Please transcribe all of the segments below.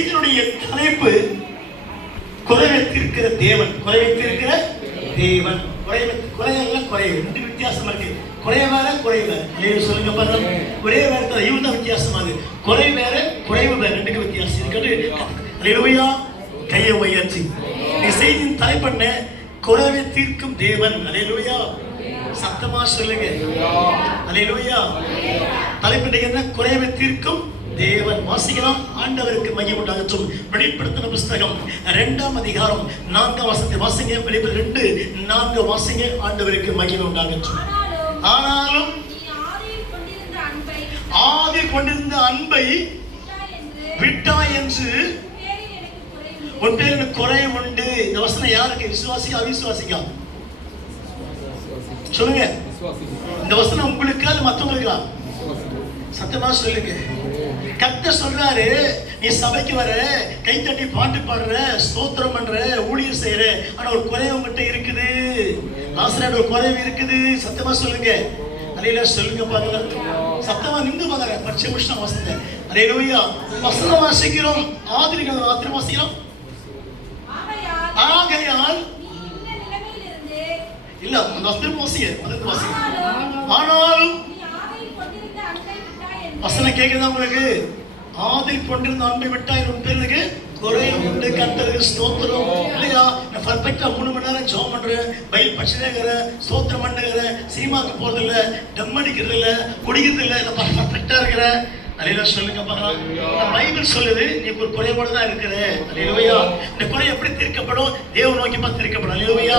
இதனுடைய தலைப்பு குறைவை தீர்க்கிற தேவன். குறைவை தீர்க்கிற தேவன். குறையல்ல குறைவு ரெண்டு வித்தியாசம் இருக்கு. குறைய வேற குறைவு வேற. சொல்லுங்க பாருங்க. ஒரே வேற இவன் வித்தியாசமாகுது. குறை வேற குறைவு வேற, ரெண்டுக்கு வித்தியாசம் இருக்கு. அல்லேலூயா. கையை உயர்த்தி நீ செய்தியின் தலைப்பண்ண குறைவை தீர்க்கும் தேவன். அல்லேலூயா. சத்தமா சொல்லுங்க. அல்லேலூயா. தலைப்பு என்ன? குறைவை தீர்க்கும் தேவன். வாசிக்கலாம். ஆண்டவருக்கு மகிமை உண்டாகட்டும். வெளிப்படுத்தின புஸ்தகம் 2ஆம் அதிகாரம் 4ஆம் வசனத்தை வாசிங்க. வெளிப்படுத்த 2:4 வாசிங்க. ஆண்டவருக்கு மகிமை உண்டாகட்டும். ஆனாலும் ஆதியில் கொண்டிருந்த அன்பை விட்டாய் என்று உன் பேர் எனக்கு குறை உண்டு. இந்த வசனம் யாருக்கு? விசுவாசிக்கா அவிசுவாசிக்கா? சொல்லுங்க. இந்த வசனம் உங்களுக்கு அது மற்றவங்களுக்கா? சத்தமா சொல்லுங்க. கர்த்தர் சொல்றாரு, நீ சபைக்கு வர, கை தட்டி பாட்டு பாடுற, ஸ்தோத்திரம் பண்ற, ஊழியம் செய்யற, ஆனா ஒரு குறைவு உங்ககிட்ட இருக்குது. லாசரான ஒரு குறைவு இருக்குது. சத்தமா சொல்லுங்க. அலையில சொல்லுங்க பாருங்க. சத்தமா நின்று பாருங்க. பச்சை புஷ்ணம் வசந்த அல்லேலூயா. வசனம் வாசிக்கிறோம். ஆதிரிகள் ஆத்திரம் வாசிக்கிறோம். ஆகையால் இல்ல வசனம் வாசிங்க. முதல்ல வாசிங்க. ஆனாலும் வசனம் கேக்குதா உங்களுக்கு? ஆதில் கொண்டிருந்த அன்பை விட்டா உன் பேருக்கு குறை உண்டு. கர்த்தருக்கு ஸ்தோத்திரம். இல்லையா? நான் பர்ஃபெக்டா 3 மணி நேரம் ஜெபம் பண்றேன், பைபிள் படிச்சுக்கிற, ஸ்தோத்திரம் பண்ணுகிற, சினிமாக்கு போறது இல்ல, டம் அடிக்கிறது இல்ல, குடிக்கிறது இல்ல, நான் பர்ஃபெக்டா இருக்கிறேன். அல்லேலூயா. சொல்லுங்க பார்க்கலாம். பைபிள் சொல்லுது நீ ஒரு குறையோட தான் இருக்கிற. அல்லேலூயா. இந்த குறை எப்படி தீர்க்கப்படும்? தேவன் நோக்கி பார்த்து தீர்க்கப்படும். அல்லேலூயா.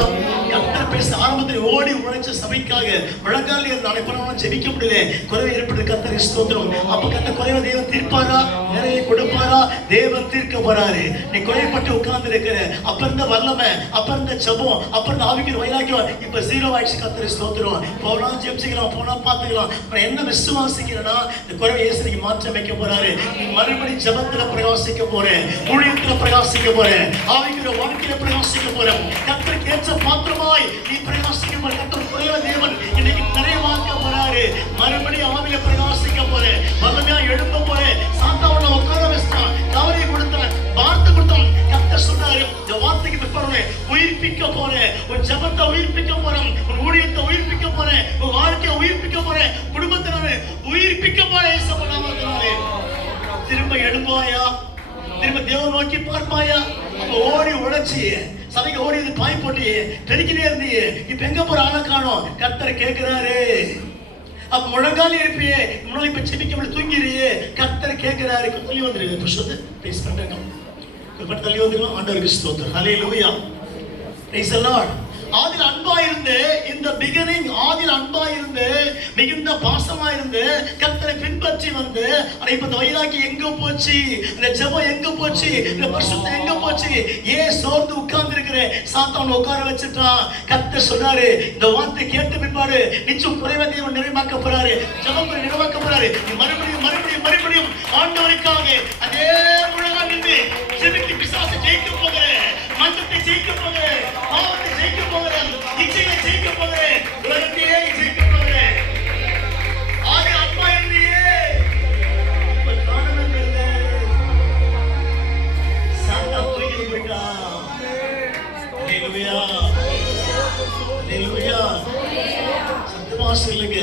கர்த்தர் பேச ஆரம்பத்தில் ஓடி உழைச்ச சபைக்காக முழங்கால் இருந்த அனைப்பனவனும் ஜெபிக்க முடியல. குறைவை ஏற்படுது. கர்த்தருக்கு ஸ்தோத்திரம். அப்ப கர்த்தர் குறைவை தேவன் தீர்ப்பாரா? நிறைய கொடுப்பாரா? தேவன் தீர்க்க போறாரு. நீ குறைப்பட்டு உட்கார்ந்து இருக்கிற. அப்ப இருந்த வல்லமை, அப்ப இருந்த ஜெபம், அப்ப இருந்த ஆவிக்கிற வைராக்கியம் இப்ப 0 ஆயிடுச்சு. கர்த்தருக்கு ஸ்தோத்திரம். போனா ஜெபிச்சுக்கலாம், போனா பார்த்துக்கலாம். அப்புறம் என்ன விசுவாசிக்கிறேன்னா இந்த குறைவை இயேசுக்கு மாற்றம் வைக்க போறாரு. நீ மறுபடி ஜெபத்துல பிரகாசிக்க போற, ஊழியத்துல பிரகாசிக்க போற, ஆவிக்கிற வாழ்க்கையில பிரகாசிக்க போற. கர்த்தருக்கு ஏற்ற பாத்திரமாய் நீ பிரகாசிக்க போற. கர்த்தர் குறைவ தேவன் இன்னைக்கு நிறைவாக்க போறாரு. மறுபடி ஆவியில பிரகாசிக்க போற, வல்லமையா எழும்ப போற. சாத்தாவுல உட்கார வச்சான், கவலையை கொடுத்தான், வார்த்தை கொடுத்தான். கர்த்தர் சொன்னாரு இந்த வார்த்தைக்கு பிற்பாடு உயிர்ப்பிக்க போற, உன் ஜெபத்தை உயிர்ப்பிக்க போறேன், உன் ஊழியத்தை உயிர்ப்பிக்க போறேன், உன் வாழ்க்கையை உயிர்ப்பிக்க போறேன், குடும்பத்தினரை உயிர்ப்பிக்க போறேன். திரும்ப எழுப்பாயா? திரும்ப தேவன் நோக்கி பார்ப்பாயா? அப்ப ஓடி உழைச்சி சபைக்கு ஓடி பாய் போட்டி பெருக்கிட்டே இருந்தியே, இப்ப எங்க போற ஆளை காணோம். கர்த்தர் கேட்கிறாரு. அப்ப முழங்காலி இருப்பியே, முன்னாடி இப்ப செடிக்க முடியும் தூங்கிறியே. கர்த்தர் கேட்கிறாரு. தள்ளி வந்துருங்க. புருஷத்தை பேஸ் பண்றாங்க. தள்ளி வந்துருக்கோம். ஆண்டவருக்கு ஸ்தோத்திரம். ஹல்லேலூயா. Praise the lord. ஆதில் அன்பா இருந்து, இந்த பிகினிங் ஆதில் அன்பா இருந்து, மிகுந்த பாசமா இருந்து, கர்த்தரை பின்பற்றி வந்து, இப்ப இந்த வைராக்கி எங்க போச்சு? இந்த ஜெபம் எங்க போச்சு? இந்த பரிசுத்தம் எங்க போச்சு? ஏன் சோர்ந்து உட்கார்ந்து இருக்கிற? சாத்தான் உட்கார வச்சுட்டான். கர்த்தர் சொன்னாரு இந்த வார்த்தை கேட்ட பின்பாடு நிச்சயம் குறைவை தேவன் நிறைவாக்க போறாரு. ஜெபம் நிறைவாக்க போறாரு. மறுபடியும் மறுபடியும் மறுபடியும் ஆண்டவருக்காக அதே முழங்கா நின்று ஜெபித்து பிசாசை ஜெயிக்க போகிறேன், மந்தத்தை ஜெயிக்க போகிறேன், பாவத்தை ஜெயிக்க போகிறேன், இச்சையை ஜெயிக்க போகிறேன், உலகத்தையே ஜெயிக்க போகிறேன். ஆதி அன்பா இருந்தியே, இப்ப காரணம் இல்லை. சாத்தா தூக்கிட்டு போயிட்டான். அல்லேலூயா. அல்லேலூயா. சத்தமா சொல்லுங்க.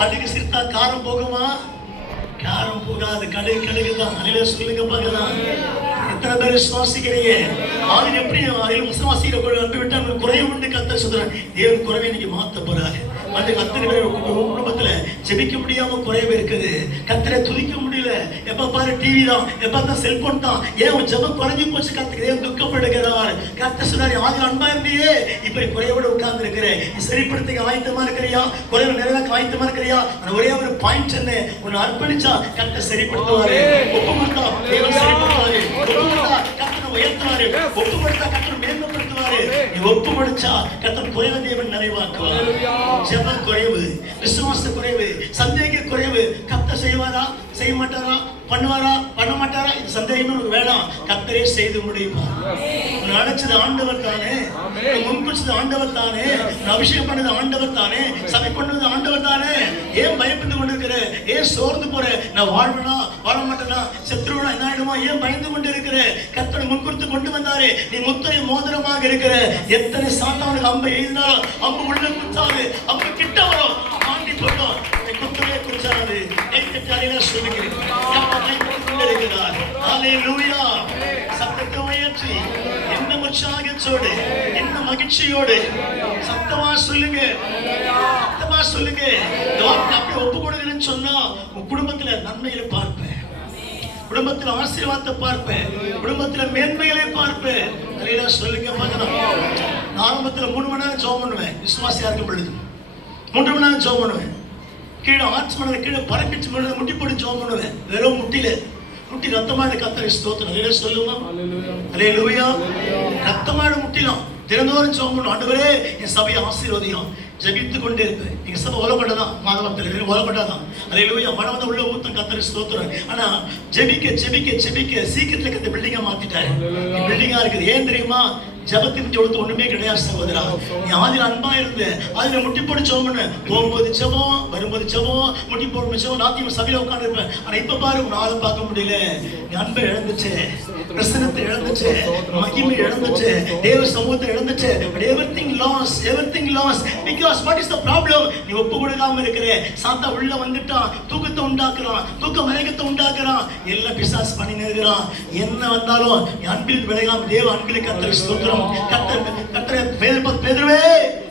கடுகு சிரித்தா காரம் போகுமா? காரம் போகாது. கடுகு கடுகுதான். அல்லேலூயா. சொல்லுங்க பார்க்கலாம். எத்தனை பேர் விசுவாசிக்கிறீங்க? ஆதில் எப்படி ஆதில் விசுவாசிக்கிற அன்பு விட்டு அந்த குறைவு உண்டு. கர்த்தர் சொல்றார் தேவன் குறைவை இன்னைக்கு மாத்த போறாரு. அந்த அத்தனை பேர் குடும்பத்துல ஜெபிக்க முடியாம குறைவு இருக்குது. கர்த்தரை துதிக்க முடியல. எப்ப பாரு டிவி தான், எப்ப தான் செல்போன் தான். ஏன் உன் ஜெபம் குறைஞ்சு போச்சு? கர்த்தர் தேவன் துக்கப்படுகிறார். கர்த்தர் சொல்றாரு ஆதில் அன்பா இருந்தியே, இப்ப குறையோட உட்கார்ந்து இருக்கிற. சரிப்படுத்த ஆயத்தமா இருக்கிறியா? குறைவு நிறைவேற்ற ஆயத்தமா இருக்கிறியா? ஒரே ஒரு பாயிண்ட் என்ன, உன்னை அர்ப்பணிச்சா கர்த்தர் சரிப்படுத்துவாரு. ஒப்பு கொடுத்தா தேவன் சரிப்படுத்துவாரு. கர்த்தர் உயர்த்துவாரு. ஒப்பு கொடுத்தா கர்த்தர் மேன்மைப்படுத்துவாரு. நீ ஒப்பு கொடுத்தா கர்த்தர் குறைவை தேவன் நிறைவாக்குவார். ஜெப குறைவு, விசுவாச குறைவு, சந்தேக குறைவு. கர்த்தர் செய்வாரா? செய்ய மாட்டாரா? பண்ணுவாரா? பண்ண மாட்டாரா? இது சந்தேகமே உங்களுக்கு வேணாம். கர்த்தரே செய்து முடிப்பார். அழைச்சது ஆண்டவர் தானே, முன்குறிச்சது ஆண்டவர் தானே, அபிஷேகம் பண்ணது ஆண்டவர் தானே, சபை கொண்டது ஆண்டவர் தானே. ஏன் பயப்பட்டு கொண்டிருக்கிற? ஏன் சோர்ந்து போற? நான் வாழ்வனா வாழ மாட்டேனா, செத்துருவனா, என்ன ஆயிடுமா, ஏன் பயந்து கொண்டு இருக்கிற? கர்த்தர் முன்குறித்து கொண்டு வந்தாரு, நீ முத்திரை மோதிரமாக இருக்கிற. எத்தனை சாத்தானுக்கு அம்பு எழுதினாலும் அம்பு உள்ள குத்தாது, அம்பு கிட்ட வரும், தாண்டி போட்டோம். குத்தவே குறிச்சாது சொல்லுகிறேன். சத்தத்தை உயர்த்தி என்ன உற்சாகத்தோடு என்ன மகிழ்ச்சியோடு சத்தமா சொல்லுங்க, சத்தமா சொல்லுங்க. அப்படி ஒப்பு கொடுக்கிறேன்னு சொன்னா உன் குடும்பத்துல நன்மைகளை பார்ப்பேன், குடும்பத்துல ஆசீர்வாதத்தை பார்ப்பேன், குடும்பத்துல மேன்மைகளை பார்ப்பேன். சொல்லுங்க பார்க்கலாம். ஆரம்பத்துல 3 மணி நேரம் ஜெபம் பண்ணுவேன், விசுவாசியா இருக்கும் பொழுது 3 மணி நேரம் ஜெபம் பண்ணுவேன். கீழே ஆட்சி கீழே பறக்கிச்சு முட்டி போட்டு ஜெபம் பண்ணுவேன். வெறும் முட்டியில முட்டி ரத்தமாடு கர்த்தரை ஸ்தோத்திரம் சொல்லுவோம். அல்லேலூயா. ரத்தமாடு முட்டிலும் தினந்தோறும் ஜெபம் பண்ணுவோம். ஆண்டவரே என் சபையை ஆசீர்வதியும். ஜெபித்து கொண்டே இருப்பேன். எங்க சபை ஒலப்பட்டதான், மாதவத்தில் ஒலப்பட்டதான். அல்லேலூயா. மழை வந்து உள்ள ஊத்தம் கர்த்தரை ஸ்தோத்திரம். ஆனா ஜெபிக்க ஜெபிக்க ஜெபிக்க சீக்கிரத்துல கத்த பில்டிங்கா மாத்திட்டாரு. பில்டிங்கா இருக்குது. ஏன் தெரியுமா? ஜபத்தின் ஜோடுத்து ஒண்ணுமே கிடையாது சகோதரா. நீ ஆதில அன்பா இருந்த, ஆதில முட்டி போட்டு ஜெபம் பண்ண, போகும்போது ஜெபம், வரும்போது ஜெபம், முட்டி போடும் ஜெபம். நாத்தியம் சபையில உட்கார்ந்து இருப்பேன். ஆனா இப்ப பாரு, உன்னால பார்க்க முடியல. நீ அன்பை இழந்துச்சு, பிரசன்னத்தை இழந்துச்சு, மகிமை இழந்துச்சு, தேவ சமூகத்தை இழந்துச்சு. everything lost, everything lost. Because what is the problem? நீ ஒப்பு கொடுக்காம இருக்கிற. சாத்தா உள்ள வந்துட்டான், தூக்கத்தை உண்டாக்குறான், தூக்க மயக்கத்தை உண்டாக்குறான், எல்லாம் பிசாசு பண்ணி நிற்கிறான். என்ன வந்தாலும் அன்பில் விளையாம தேவ அன்பில் கர்த்தரை ஸ்தோத்திரம். பேதுருவே,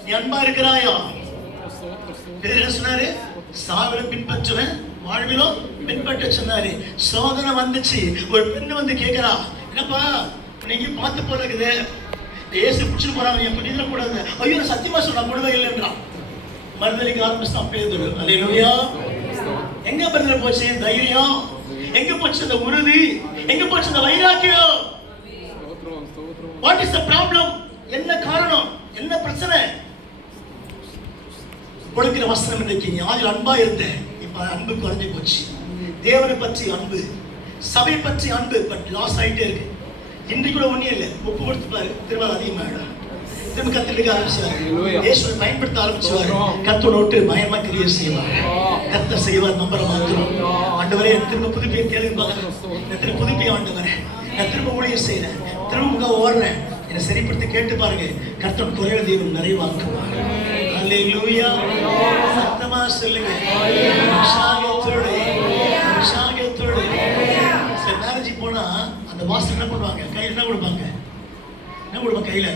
நீ அன்பா இருக்கிறாயா? பேதுரு சொன்னாரு, சாவிலும் பின்பற்றுவேன், வாழ்விலும் பின்பற்ற சொன்னாரு. சோதனை வந்துச்சு. ஒரு பெண்ணு வந்து கேட்கிறா, என்னப்பா நீங்க பார்த்து போல இருக்குது, ஏசு பிடிச்சிட்டு போறாங்க, என் பண்ணிட கூடாது. ஐயோ சத்தியமா சொல்றான், கூடவே இல்லைன்றான். மறுதலிக்க ஆரம்பிச்சான் பேதுரு. அல்லேலூயா. எங்க பேதுரு போச்சு தைரியம்? எங்க போச்சு அந்த உறுதி? எங்க போச்சு அந்த வைராக்கியம்? What is the problem? என்ன காரணம்? என்ன பிரச்சனை? கொடுக்கிற வசனம் இன்னைக்கு, நீ ஆதில் அன்பா இருந்த, இப்ப அன்பு குறைஞ்சு போச்சு. தேவனை பற்றி அன்பு, சபை பற்றி அன்பு பட் லாஸ் ஆயிட்டே இருக்கு. இன்றைக்கு கூட ஒண்ணே இல்லை, ஒப்பு கொடுத்து பாரு, திரும்ப அதிகமாயிடும். திரும்ப கத்திரிக்க ஆரம்பிச்சுவாரு, இயேசுவை பயன்படுத்த ஆரம்பிச்சுவாரு. கத்தோட விட்டு பயமா கிரியை செய்வார், கத்த செய்வார். நம்பர மாத்திரம் ஆண்டவரே திரும்ப புதுப்பிய கேளுங்க, திரும்ப புதுப்பிய ஆண்டவரே, நான் திரும்ப ஊழியம் செய்யறேன், திரும்ப ஓடுறேன், என்னை சரிப்படுத்தி கேட்டு பாருங்க. கர்த்தர் குறைய தெய்வம் நிறைவாக்குவார். அல்லேலூயா. சத்தமா சொல்லுங்க. உற்சாகத்தோடு, உற்சாகத்தோடு. சில மேரேஜ் போனா அந்த வாசல் என்ன பண்ணுவாங்க, கையில் என்ன கொடுப்பாங்க, என்ன கொடுப்பாங்க கையில?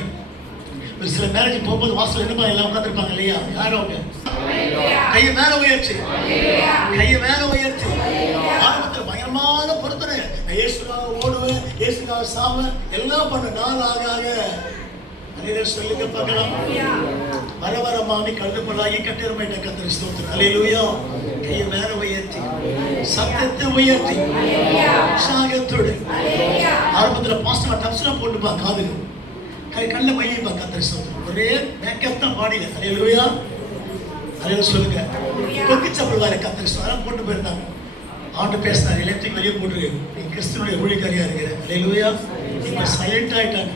ஒரு சில மேரேஜ் போகும்போது வாசல் என்ன எல்லாம் உட்காந்துருப்பாங்க இல்லையா? யாரும் அவங்க கையை மேல உயர்ச்சி, கையை மேல உயர்ச்சி. ஆரம்பத்தில் பயங்கரமான பொருத்தனை, இயேசுக்காக ஓடுவேன், இயேசுக்காக சாவேன், எல்லாம் பண்ண நாள் ஆக ஆக சொல்லிக்க பார்க்கலாம். வர வர மாமி கழுது பொருளாகி கட்டிரமைட்ட கர்த்தரை ஸ்தோத்திரம். அல்லேலூயா. கையை மேல உயர்த்தி, சத்தத்தை உயர்த்தி, உற்சாகத்தோடு. ஆரம்பத்தில் பாஸ்டர் டப்ஸ்லாம் போட்டுப்பா, காதுக்கு கல்ல மையப்பா கர்த்தரை ஸ்தோத்திரம். ஒரே மேக்கப் தான் பாடியில. அல்லேலூயா. அல்லேலூயா சொல்லுங்க. கொக்கிச்சப்படுவாரு கர்த்தரை ஸ்தோத்திரம் போட்டு போயிருந்தாங்க. அவன்கிட்ட பேசினார், எல்லாத்தையும் வெளியே போட்டுருக்கு, நீ கிறிஸ்துவனுடைய ஊழியக்காரியா இருக்கிற. அல்லேலூயா. நீங்க சைலண்ட் ஆயிட்டாங்க.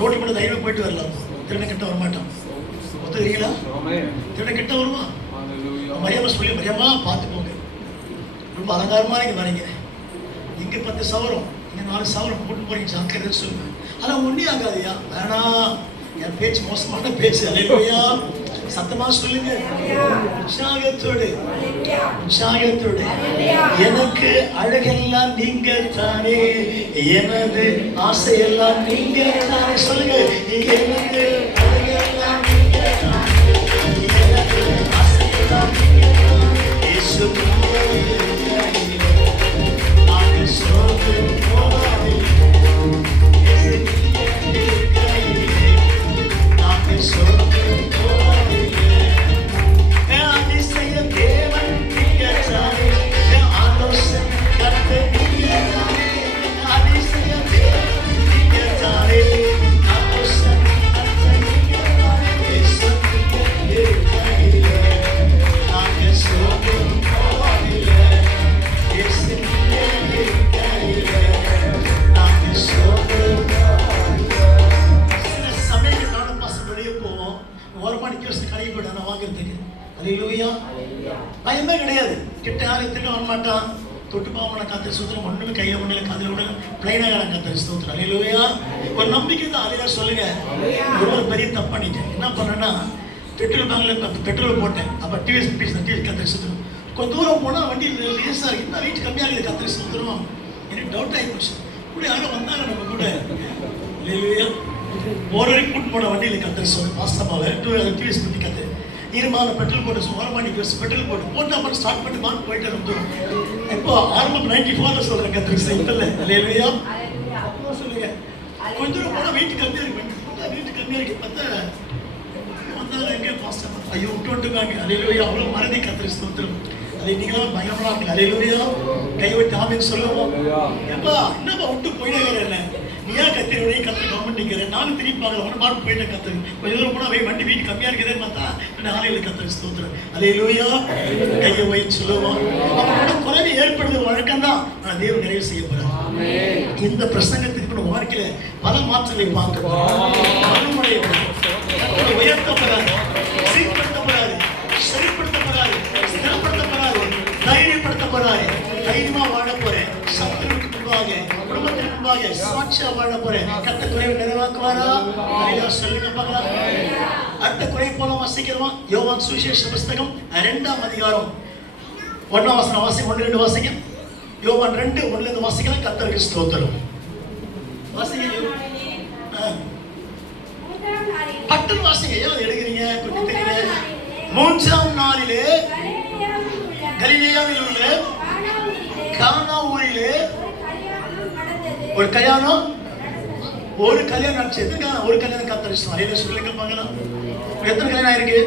ரோட்டு கூட தைரியமா போயிட்டு வரலாம், திருட கிட்ட வரமாட்டான். ஒத்துக்கிறீங்களா? திருட கிட்ட வருமா? மரியாதை சொல்லி, மரியாமா பார்த்து போங்க, ரொம்ப அலங்காரமா நீங்க வரீங்க, இங்க 10 சவரம், இங்க 4 சவரம் போட்டு போறீங்க, ஜாக்கிரதை சொல்லுங்க. அதெல்லாம் ஒண்ணே ஆகாதியா, வேணாம், என் பேச்சு மோசமான பேச்சு. அல்லேலூயா. சத்தமா சொல்லுங்க. உற்சாகத்தோடு, உற்சாகத்தோடு. எனக்கு அழகெல்லாம் நீங்க தானே, எனது ஆசையெல்லாம் நீங்க தானே. சொல்லுங்க. எனக்கு அழகெல்லாம் நீங்க தானே, எனது ஆசையெல்லாம் நீங்க தானே. இயேசு நாங்க சோர்ந்து போகாதீங்க, நாங்க சோர்ந்து போகாதீங்க. அதிசய தேவன் நீங்க தானே, ஆலோசனை கர்த்தர் நீங்க தானே. அதிசய தேவன் நீங்க தானே, ஆலோசனை கர்த்தர் நீங்க தானே. இயேசு நீங்க இருக்கையிலே நாங்க சோர்ந்து போகாதீங்க, இயேசு நீங்க இருக்கையிலே நாங்க சோர்ந்து போகாதீங்க. சில சமயங்கள் நானும் பசங்க வெளியே போவோம், ஓரமா நிக்க வச்சு கடைக்கு போயிட்டு வாங்குறதுக்கு. அல்லேலூயா. பயமே கிடையாது. கிட்ட யாரும் திட்ட வரமாட்டான், தொட்டு பாவன கத்தர் ஸ்தோத்திரம். ஒண்ணுமே கையில ஒண்ணுல காதுல ஒண்ணுல பிளைனாக கத்தர் ஸ்தோத்திரம். அல்லேலூயா. ஒரு நம்பிக்கை தான். அதையா சொல்லுங்க. ஒரு பெரிய தப்பு பண்ணிட்டேன். என்ன பண்ணேன்னா பெட்ரோல் பங்க்ல பெட்ரோல் போட்டேன். அப்ப டிவிஎஸ் கத்தர் ஸ்தோத்திரம். கொஞ்ச தூரம் போனா வண்டி லேசா இருக்கு. என்ன வெயிட் கம்மியா இருக்குது கத்தர் ஸ்தோத்திரம். எனக்கு டவுட் ஆகி போச்சு. கூட யாரும் வந்தாங்க நம்ம கூட. அல்லேலூயா. ஒரு வரைக்கும் கூட்டு போன வண்டியில கத்தர் ஸ்தோத்திரம். பாஸ்தமாவை டிவிஎஸ் பத்தி கத்து ஈரமான பெட்ரோல் போட்டு ஓரமாடி பெட்ரோல் போட்டு அப்புறம் ஸ்டார்ட் பண்ணி மார்க் போயிட்டு இருந்தோம். இப்போ ஆரம்பம் 94ல சொல்றேன் கத்திரிக்கு சைக்கிள். அல்லேலூயா. சொல்லுங்க. கொஞ்ச தூரம் போனா வெயிட் கம்மியா இருக்கு. வெயிட் கம்மியா இருக்கு. பார்த்தா வந்தாலும் எங்கே ஃபாஸ்டா ஐயோ விட்டுவாங்க. அல்லேலூயா. அவ்வளவு மறதி கத்திரி ஸ்தோத்திரம். அதை நீங்களாம் பயங்கரமா இருக்கு. அல்லேலூயா. கை விட்டு ஆமென் சொல்லுவோம். ஏப்பா என்னப்பா விட்டு போயிட்டே என்ன நீயா கத்திரி வரையும் கத்திரி கவர்மெண்ட் நிற்கிறேன். நானும் திரும்பி பார்க்கல. ஒன்று மாட்டு போயிட்டேன் கத்திரி. கொஞ்சம் தூரம் போனால் வண்டி வீட்டு கம்மியாக இருக்குதுன்னு பார்த்தா ஆலையில் கத்திரி ஸ்தோத்திரம். அல்லேலூயா. கையை வயிற்று சொல்லுவோம். அவனோட குறைவு ஏற்படுறது வழக்கம் தான். ஆனால் தேவன் நிறைவு செய்ய போறார். இந்த பிரசங்கத்துக்கு நம்ம வாழ்க்கையில பல மாற்றங்களை பார்க்கிறோம். மறுமுறையை உயர்த்தப்படாது, சீர்படுத்தப்படாது, சரிப்படுத்தப்படாது, ஸ்திரப்படுத்தப்படாது, தைரியப்படுத்தப்படாது. தைரியமா வாழ போறேன். சத்துருக்கு முன்பாக குடும்பத்திற்கு முன்பாக சாட்சியா வாழ போறேன். கத்த குறைவை நிறைவாக்குவாரா? சொல்லுங்க பார்க்கலாம். அடுத்த குறை போல வாசிக்கிறோமா? யோவான் சுவிசேஷ புஸ்தகம் 2ஆம் அதிகாரம் 1ஆம் வசனம் வாசிக்க 1-2 வாசிக்க. யோவான் 2:1 வாசிக்கலாம். கர்த்தருக்கு ஸ்தோத்திரம். வாசிங்க. பட்டு வாசிங்க. ஏன் எடுக்கிறீங்க? கொஞ்சம் தெரியல. 3ஆம் நாளிலே கலிலேயாவில் உள்ள கானா ஊரிலே ஒரு கல்யாணம் நடந்துச்சு. ஒரு கல்யாணம் கத்தரிச்சு நிறைய சொல்லுங்க பார்க்கலாம். எத்தனை கல்யாணம் ஆயிருக்கு?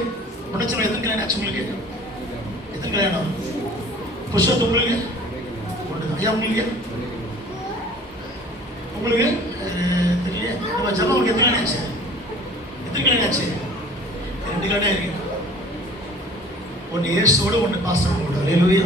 முடிச்சு எத்தனை கல்யாணம் ஆச்சு உங்களுக்கு? எத்தனை கல்யாணம்? புருஷத்து உங்களுக்கு ஐயா உங்களுக்கு தெரியல. நம்ம ஜபம் உங்களுக்கு எத்தனை கல்யாணம் ஆச்சு? எத்தனை கல்யாணம் ஆச்சு? 2 கல்யாணம் இருக்கு. ஒன்று இயேசுவோட ஒன்று பாஸ்டரோட கூட. அல்லேலூயா.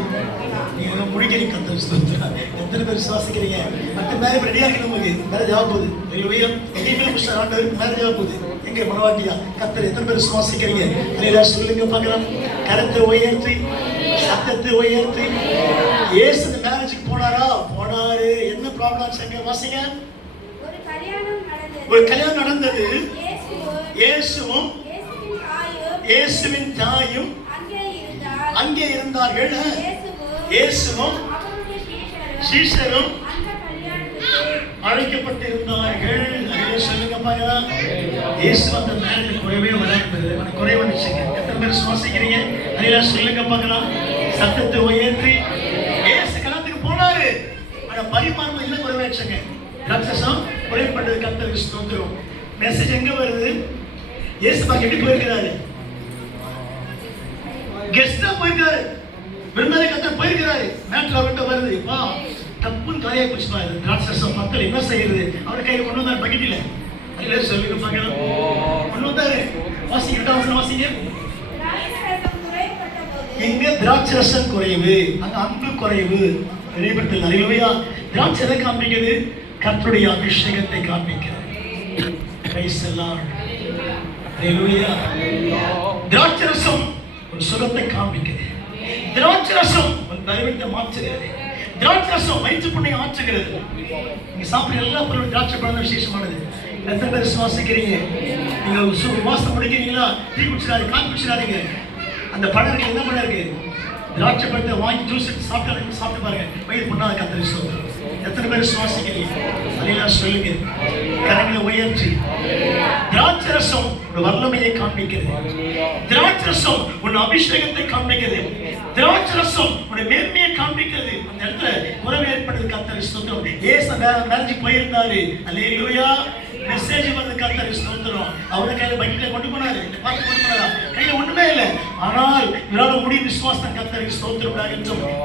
நீங்க முடிக்கிறீங்க கத்தர் ஸ்தோத்திரம். எத்தனை பேர் விசுவாசிக்கிறீங்க? மற்ற மேரேஜ் ரெடியா இருக்கு. நமக்கு மேரேஜ் ஆக போகுது. அல்லேலூயா. எங்கேயுமே புருஷன் ஆண்டவருக்கு மேரேஜ் ஆக போகுது. எங்க மனவாட்டியா கத்தர் எத்தனை பேர் விசுவாசிக்கிறீங்க? அல்லேலூயா. சொல்லுங்க பார்க்கலாம். கரத்தை உயர்த்தி சத்தத்தை உயர்த்தி. இயேசு இந்த மேரேஜுக்கு போனாரா? போனாரு. என்ன ப்ராப்ளம் எங்க வாசிங்க. ஒரு கல்யாணம் நடந்தது. இயேசுவும் இயேசுவின் தாயும் அங்கே இருந்தார்கள். இயேசுவும் சீஷரும் அழைக்கப்பட்டிருந்தார்கள். சொல்லுங்க பார்க்கலாம். இயேசு அந்த மேரேஜ் குறைவே வராது. குறை வந்துச்சுங்க. எத்தனை பேர் சுவாசிக்கிறீங்க? அதெல்லாம் சொல்லுங்க பார்க்கலாம். சத்தத்தை உயர்த்தி இயேசு கல்யாணத்துக்கு போனாரு. ஆனா பரிமாணம் இல்லை, குறைவாச்சுங்க. ராட்சசம் குறைப்பட்டது. கர்த்தருக்கு ஸ்தோத்திரம். மெசேஜ் எங்க வருது? இயேசு பாக்க எப்படி போயிருக்கிறாரு? கெஸ்டா போயிருக்காரு. விருந்தாளி கத்தர் போயிருக்கிறாரு. மேட்ல அவர்கிட்ட வருது. வா தப்புன்னு காரியா குடிச்சுப்பாரு. ராட்சசம் மக்கள் என்ன செய்யறது? அவர் கையில கொண்டு வந்தார் பக்கெட்டில. அதுல சொல்லுங்க பார்க்கலாம். கொண்டு வந்தாரு. வாசிங்க. 2ஆம் வசனம் வாசிங்க. எங்க திராட்சரசம் குறைவு, அங்க அன்பு குறைவு. வெளிப்படுத்தல். அல்லேலூயா. திராட்சை எதை காண்பிக்கிறது? கர்த்தருடைய அபிஷேகத்தை காண்பிக்கிறது. Praise the lord. அல்லேலூயா. திராட்சரசம் ஒரு சுகத்தை காண்பிக்கிறது. திராட்சரசம் ஒரு பலவீனத்தை மாற்றுகிறது. திராட்சரசம் வயிற்று புண்ணை ஆற்றுகிறது. நீங்க சாப்பிடுற எல்லா பொருளும் திராட்சை பழம் விசேஷமானது. எத்தனை பேர் சுவாசிக்கிறீங்க? நீங்க வாசம் முடிக்கிறீங்களா? Tea குடிச்சிடாதீங்க, coffee குடிச்சிடாதீங்க. அந்த பழம் இருக்கு. என்ன பழம் இருக்கு? திராட்சை பழத்தை வாங்கி ஜூஸ் சாப்பிட்டு பாருங்க. வயிறு புண்ணாத கத்தரி ஸ்தோத்திரம். எத்தனை பேர் சுவாசிக்கிறீங்க? அதெல்லாம் சொல்லுங்க. கரங்களை உயர்த்தி. திராட்சரசம் ஒரு வல்லமையை காண்பிக்கிறது. திராட்சரசம் ஒரு அபிஷேகத்தை காண்பிக்கிறது. திராட்சரசம் ஒரு மேன்மையை காண்பிக்கிறது. அந்த இடத்துல குறைவு ஏற்பட்டது. கர்த்தருக்கு ஸ்தோத்திரம். இயேசு மேரேஜ் போயிருந்தாரு. அல்லேலூயா. மெசேஜ் வந்து கர்த்தருக்கு ஸ்தோத்திரம். அவரு கையில பைக்ல கொண்டு போனாரு. பார்த்து கொண்டு போனாரா? கையில ஒண்ணுமே இல்லை. ஆனால் இவரால் முடியும் விசுவாசம். கர்த்தருக்கு ஸ்தோத்திரம்.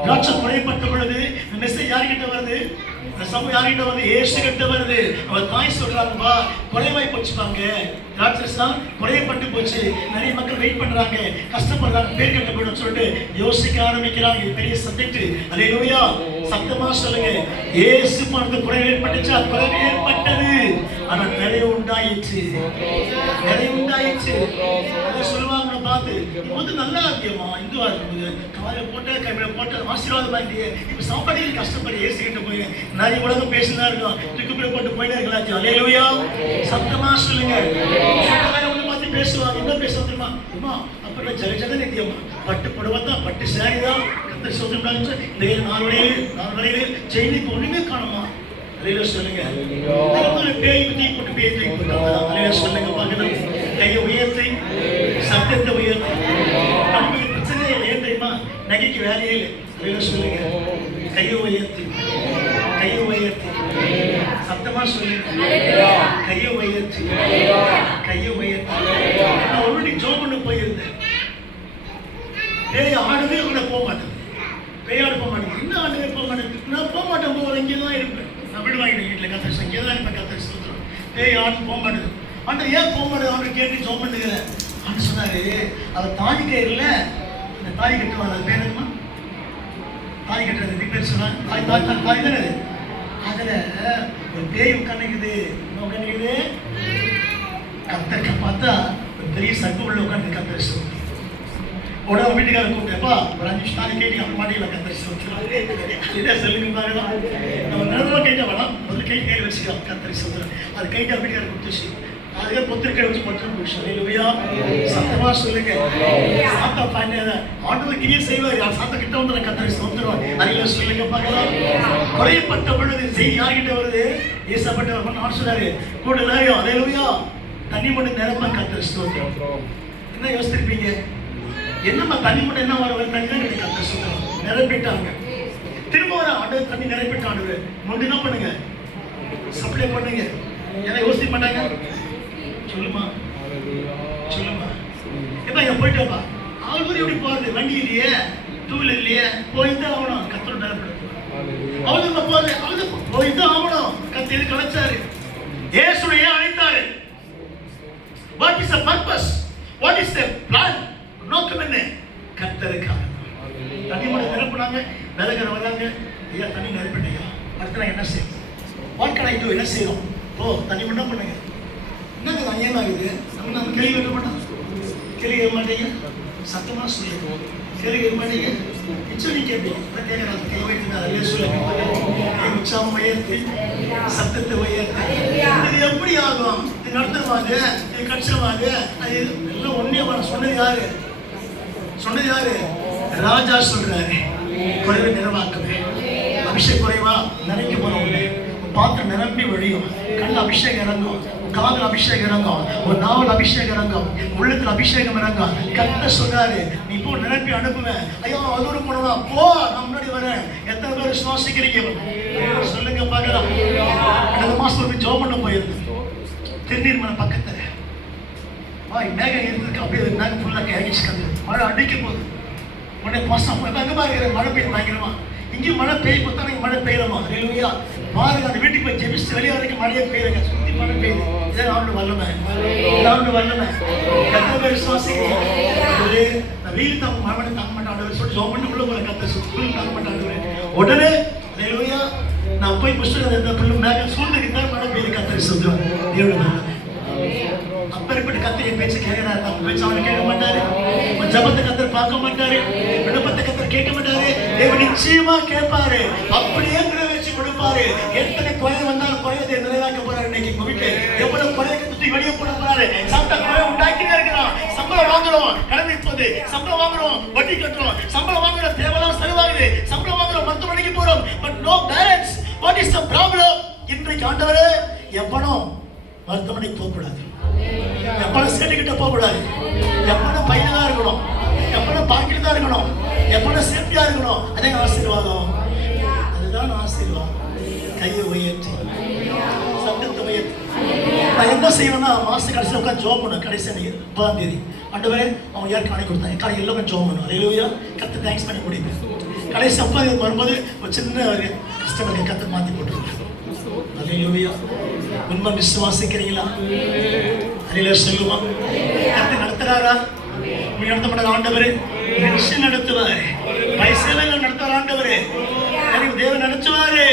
திராட்சை குறைப்பட்ட பொழுது மெசேஜ் யாருக்கிட்ட வருது? சமூகம் யார்கிட்ட வருது? இயேசு கிட்ட வருது. அவர் தாய் சொல்றாங்கப்பா குறைவாய் போச்சுப்பாங்க. ராட்சசம் குறையப்பட்டு போச்சு. நிறைய மக்கள் வெயிட் பண்றாங்க, கஷ்டப்படுறாங்க, பேர் கட்ட போயிடும் சொல்லிட்டு யோசிக்க ஆரம்பிக்கிறாங்க. இது பெரிய சப்ஜெக்ட். அல்லேலூயா. சத்தமா சொல்லுங்க. இயேசு மனது குறைவு ஏற்பட்டுச்சா? குறைவு ஏற்பட்டது. ஆனா நிறைய உண்டாயிடுச்சு, நிறைய உண்டாயிடுச்சு. அதை சொல்லுவாங்க பார்த்து, இப்போ வந்து நல்லா இருக்கியம்மா இந்துவா இருக்கும்போது காலை போட்ட கையில போட்ட ஆசீர்வாதமா இல்லையே, இப்ப சாப்பாடு கஷ்டப்பட்டு ஏசிக்கிட்டு போய் நிறைய உலகம் பேசினா இருக்கும், துக்குப்பிட போட்டு போயிட்டே இருக்கலாம். அல்லேலூயா, சத்தமா சொல்லுங்க. ஒண்ணு பார்த்து பேசுவாங்க, என்ன பேசுவாங்க தெரியுமா? அம்மா அப்ப ஜக ஜக நித்தியம்மா பட்டு புடவை தான், பட்டு சாரி தான், கத்த சொல்றாங்க. இந்த 4 வரையில செய்தி ஒண்ணுமே காணுமா? அலையில சொல்லுங்க. பேய் தூக்கி போட்டு பேய் தூக்கி போட்டாங்க. அலையில சொல்லுங்க பார்க்கலாம். கையை உயர்த்தி சத்தத்தை உயர்த்தி. நமக்கு பிரச்சனை ஏன் தெரியுமா? நகைக்கு வேலையே இல்லை. அலையில சொல்லுங்க. கையை உயர்த்தி, கையை உயர்த்தி சத்தமா சொல்லுங்க. கையை உயர்த்தி, கையை உயர்த்தி. நான் ஒரு ஜோம் பண்ண போயிருந்தேன். பேய் ஆடுவே கூட போக மாட்டேன், பேயாடு போக மாட்டேன். என்ன ஆடுவே போக மாட்டேன், நான் போக மாட்டேன். போகிற இங்கே தான் இருப்பேன். நான் வீடு வாங்கிட்டேன், வீட்டில் கத்தரிசம் இங்கே தான் இருப்பேன். கத்தரிசம் பேய் ஆடு போக மாட்டேது. ஆண்டு ஏன் போக மாட்டேது ஆண்டு கேட்டு ஜோம் பண்ணுகிறேன். ஆண்டு சொன்னாரு, அவர் தாலி கயிறுல இந்த தாலி கட்டுவாங்க, அது பேர் என்னமா? தாலி கட்டுறது பேர் சொன்னாங்க. தாலி தானே அது. அதுல ஒரு பேய் உட்காந்துக்குது. என்ன உட்காந்துக்குது? கத்தரிக்க பார்த்தா ஒரு பெரிய சர்க்கு உள்ள உட்காந்து கத்தரிசம். உடனே வீட்டுக்கார கூப்பிட்டேப்பா ஒரு 5 நிமிஷம் தாலி கேட்டு அப்படி மாட்டிக்கல கத்தரிசம். இதை சொல்லுங்க பாருங்க. நம்ம நிறமா கைட்ட வேணாம், முதல்ல கை வச்சுக்கலாம் கத்தரிசம். அது கைட்டா வீட்டுக்கார கொடுத்துச்சு. அதுக்கு பொத்திரிக்கை வச்சு மட்டும் அல்லேலூயா, சத்தமா சொல்லுங்க. சாத்தா பாண்டியத ஆண்டவர் கிரியை செய்வார். சாத்தா கிட்ட வந்து கத்தரிசம் வந்துருவார். அதையில சொல்லுங்க பார்க்கலாம். குறையப்பட்ட பொழுது செய்தி யார்கிட்ட வருது? ஏசப்பட்டவர் நான் சொன்னாரு கூட எல்லாரையும் அல்லேலூயா தண்ணி மட்டும் நிரப்ப கத்தரிசம். என்ன யோசிச்சிருப்பீங்க? என்னம்மா தண்ணி மட்டும் என்ன வர தண்ணி தான் கிடைக்காது சொல்லுவாங்க. நிரப்பிட்டாங்க. திரும்ப வர ஆண்டு தண்ணி நிரப்பிட்டாண்டு முன்னாடி என்ன பண்ணுங்க? சப்ளை பண்ணுங்க. ஏன்னா யோசிக்க மாட்டாங்க. சொல்லுமா சொல்லுமா எப்ப இங்க போயிட்டோப்பா ஆளுநர் எப்படி போறது? வண்டி இல்லையே, 2 வீலர் இல்லையே, போய்தான் ஆகணும். கத்தோட நிரப்பிடுவோம். அவளுக்கு போறது, அவளுக்கு போய்தான் ஆகணும். கத்தியது கலைச்சாரு. இயேசுவை அழைத்தாரு. What is the purpose? What is the plan? நோக்கம் என்ன? கர்த்தருக்காக. தண்ணி மட்டும் நிரப்புனாங்க. விலகர வராங்க. ஐயா தண்ணி நிரப்பிட்டீங்க, அடுத்த நான் என்ன செய்யும்? What can I to? என்ன செய்யணும்? ஓ தண்ணி மட்டும் பண்ணுங்க. என்னங்க அநியாயம் ஆகுது? நம்ம கேள்வி வைக்க மாட்டோம். கேள்வி கேட்க மாட்டீங்க, சத்தமா சொல்லுங்க. கேள்வி கேட்க மாட்டீங்க, இச்சொல்லி கேட்பீங்க. கேட்கறாங்க கை வைக்கிறார். ஐயா சொல்லுங்க. உற்சாகம் உயர்த்தி, சத்தத்தை உயர்த்தி. இது எப்படி ஆகும்? இது நடத்துவாங்க, இது கட்சிவாங்க. அது எல்லாம் ஒன்னே சொன்னது யாரு? சொன்னது யாரு? ராஜா சொல்றாரு. குறைவை நிறைவாக்குவே. அபிஷேகம் குறைவா நினைக்க போறவங்களே, பாத்திரம் நிரம்பி வழியும். கண் அபிஷேகம் இறங்கும், காதல் அபிஷேகம் இறங்கும், ஒரு நாவல் அபிஷேகம் இறங்கும், உள்ளத்துல அபிஷேகம் இறங்கும். கர்த்தர் சொல்றாரு, நீ இப்போ நிரப்பி அனுப்புவேன். ஐயோ அதோடு போனவா போ, நான் முன்னாடி வரேன். எத்தனை பேர் சுவாசிக்கிறீங்க சொல்லுங்க பார்க்கலாம். அடுத்த மாசம் ஜோம் பண்ண போயிருக்கு. திருநீர் மலை பக்கத்துல மேகம் இருந்ததுக்கு அப்படியே மேகம் ஃபுல்லாக கேகிச்சு. மழை அடிக்கும் போது உடனே மாசம் அங்கே பாருங்க மழை பெய்யும் பயங்கரமா. இங்கேயும் மழை பெய்ய பார்த்தா நீங்கள் மழை பெய்யலாமா? அல்லேலூயா. பாருங்க அந்த வீட்டுக்கு போய் ஜெபிச்சு வெளியே வரைக்கும் மழையே பெய்யுங்க. சுற்றி மழை பெய்யுது. இதான் ஆண்டு வல்லமை, ஆண்டு வல்லமை. எத்தனை பேர் விசுவாசிக்கிறீங்க? வெயில் தாங்க மழை தாங்க மாட்டாங்க சொல்லி ஜோம் பண்ணி உள்ள போல கத்த சுற்றி தாங்க மாட்டாங்க. உடனே அல்லேலூயா நான் போய் புஸ்தகம் மேகம் சூழ்நிலை தான் மழை பெய்யுது. கத்தரி சொல்லுவேன் தேவனுடைய அப்பேற்பட்ட கத்தரின் பேச்சு கேட்கிறாரு. நம்ம பேச்சு அவனை கேட்க மாட்டாரு. ஜபத்தை கத்தர் பார்க்க மாட்டாரு. விண்ணப்பத்தை கத்தர் கேட்க மாட்டாரு. தேவன் நிச்சயமா கேட்பாரு. அப்படியே நிறைவேற்றி கொடுப்பாரு. எத்தனை குறை வந்தாலும் குறையதை நிறைவாக்க போறாரு. இன்னைக்கு உங்க வீட்டுல எவ்வளவு குறைய கத்தி வெளியே போட போறாரு. சாப்பிட்டா குறைய உண்டாக்கிட்டே இருக்கிறான். சம்பளம் வாங்குறோம், கடமை இப்போது சம்பளம் வாங்குறோம், வட்டி கட்டுறோம், சம்பளம் வாங்குறோம், தேவலாம் செலவாகுது, சம்பளம் வாங்குறோம், மருத்துவமனைக்கு போறோம். But no balance. What is the problem? இன்றைக்கு ஆண்டவரே எப்பனும் மருத்துவமனைக்கு போகக்கூடாது, எப்பனும் சேட்டுக்கிட்ட போகக்கூடாது, எப்பனும் பையனா தான் இருக்கணும், எப்பனும் பாக்கிட்டு தான் இருக்கணும், எப்பனும் சேஃப்டியா இருக்கணும். அதே ஆசீர்வாதம், அதுதான் ஆசீர்வாதம். கையை உயர்த்தி சத்தத்தை உயர்த்தி. நான் என்ன செய்வேன்னா மாச கடைசியில் உட்காந்து ஜோம் பண்ணுவேன். கடைசி 30ஆம் தேதி ஆண்டவரே அவன் யாருக்கு காணி கொடுத்தாங்க காலை எல்லாம் ஜோம் பண்ணுவோம். அல்லேலூயா. கத்தை தேங்க்ஸ் பண்ணி முடிப்பேன். கடைசி 30 வரும்போது ஒரு சின்ன ஒரு கஸ்டமருக்கு கத்தை மாற்றி போட்டுருவேன். அல்லேலூயா. உண்மை விசுவாசிக்கிறீங்களா? அல்லேலூயா சொல்லுமா. கத்தை நடத்துறாரா? நடத்த மாட்டாங்க ஆண்டவரே. நடத்துவாரு, பைசால நடத்துவார் ஆண்டவரே. தேவன் நடத்துவாரு.